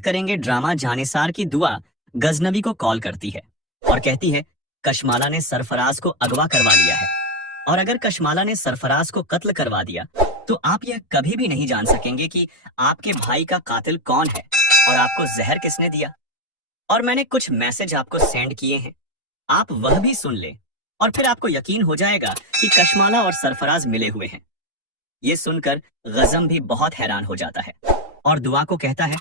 करेंगे ड्रामा जानिसार की दुआ गजनवी को कॉल करती है और कहती है कशमाला ने सरफराज को अगवा करवा लिया है और अगर कशमाला ने सरफराज को कत्ल करवा दिया तो आप यह कभी भी नहीं जान सकेंगे कि आपके भाई का कातिल कौन है और आपको जहर किसने दिया। और मैंने कुछ मैसेज आपको सेंड किए हैं, आप वह भी सुन लें और फिर आपको यकीन हो जाएगा कि कशमाला और सरफराज मिले हुए हैं। ये सुनकर गजम भी बहुत हैरान हो जाता है और दुआ को कहता है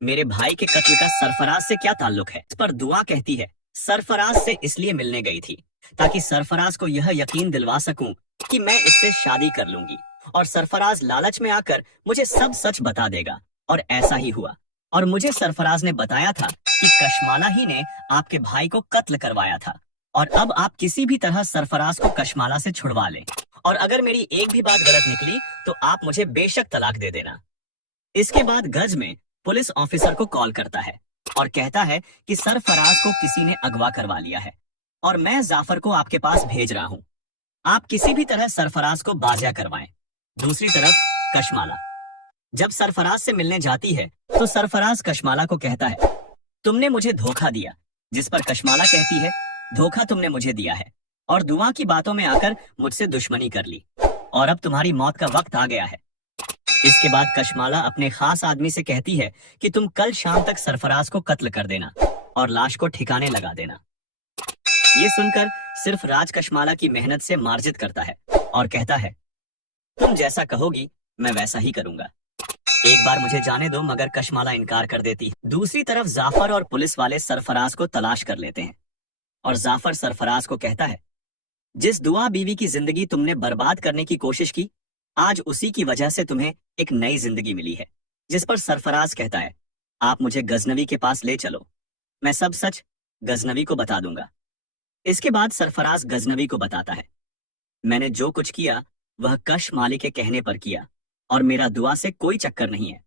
मेरे भाई के कत्ल का सरफराज से क्या ताल्लुक है। इस पर दुआ कहती है सरफराज से इसलिए मिलने गई थी ताकि सरफराज को यह यकीन दिलवा सकूं कि मैं इससे शादी कर लूंगी और सरफराज लालच में आकर मुझे सब सच बता देगा। और ऐसा ही हुआ और मुझे सरफराज ने बताया था कि कशमाला ही ने आपके भाई को कत्ल करवाया था और अब आप किसी भी तरह सरफराज को कशमाला से छुड़वा लें और अगर मेरी एक भी बात गलत निकली तो आप मुझे बेशक तलाक दे देना। इसके बाद गज में पुलिस ऑफिसर को कॉल करता है और कहता है कि सरफराज को किसी ने अगवा करवा लिया है और मैं जाफर को आपके पास भेज रहा हूं, आप किसी भी तरह सरफराज को बाजिया करवाएं। दूसरी तरफ कशमाला जब सरफराज से मिलने जाती है तो सरफराज कशमाला को कहता है तुमने मुझे धोखा दिया, जिस पर कशमाला कहती है धोखा तुमने मुझे दिया है और दुआ की बातों में आकर मुझसे दुश्मनी कर ली और अब तुम्हारी मौत का वक्त आ गया है। इसके बाद कशमाला अपने खास आदमी से कहती है कि तुम कल शाम तक सरफराज को कत्ल कर देना और लाश को ठिकाने लगा देना। ये सुनकर सिर्फ राज कशमाला की मेहनत से मार्जित करता है और कहता है तुम जैसा कहोगी मैं वैसा ही करूंगा, एक बार मुझे जाने दो। मगर कशमाला इनकार कर देती है। दूसरी तरफ जाफर और पुलिस वाले सरफराज को तलाश कर लेते हैं और जाफर सरफराज को कहता है जिस दुआ बीवी की जिंदगी तुमने बर्बाद करने की कोशिश की, आज उसी की वजह से तुम्हें एक नई जिंदगी मिली है। जिस पर सरफराज कहता है आप मुझे गजनवी के पास ले चलो, मैं सब सच गजनवी को बता दूंगा। इसके बाद सरफराज गजनवी को बताता है मैंने जो कुछ किया वह कशमाली के कहने पर किया और मेरा दुआ से कोई चक्कर नहीं है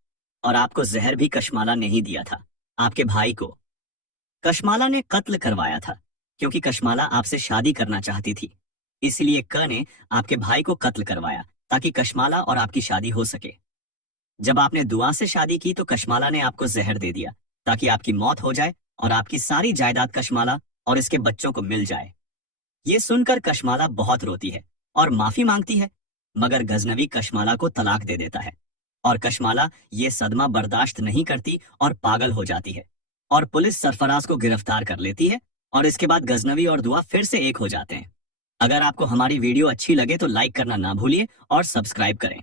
और आपको जहर भी कशमाला ने ही दिया था। आपके भाई को कशमाला ने कत्ल करवाया था क्योंकि कशमाला आपसे शादी करना चाहती थी, इसलिए क ने आपके भाई को कत्ल करवाया ताकि कशमाला और आपकी शादी हो सके। जब आपने दुआ से शादी की तो कशमाला ने आपको जहर दे दिया ताकि आपकी मौत हो जाए और आपकी सारी जायदाद कशमाला और इसके बच्चों को मिल जाए। ये सुनकर कशमाला बहुत रोती है और माफी मांगती है, मगर गजनवी कशमाला को तलाक दे देता है और कशमाला ये सदमा बर्दाश्त नहीं करती और पागल हो जाती है और पुलिस सरफराज को गिरफ्तार कर लेती है और इसके बाद गजनवी और दुआ फिर से एक हो जाते हैं। अगर आपको हमारी वीडियो अच्छी लगे तो लाइक करना ना भूलिए और सब्सक्राइब करें।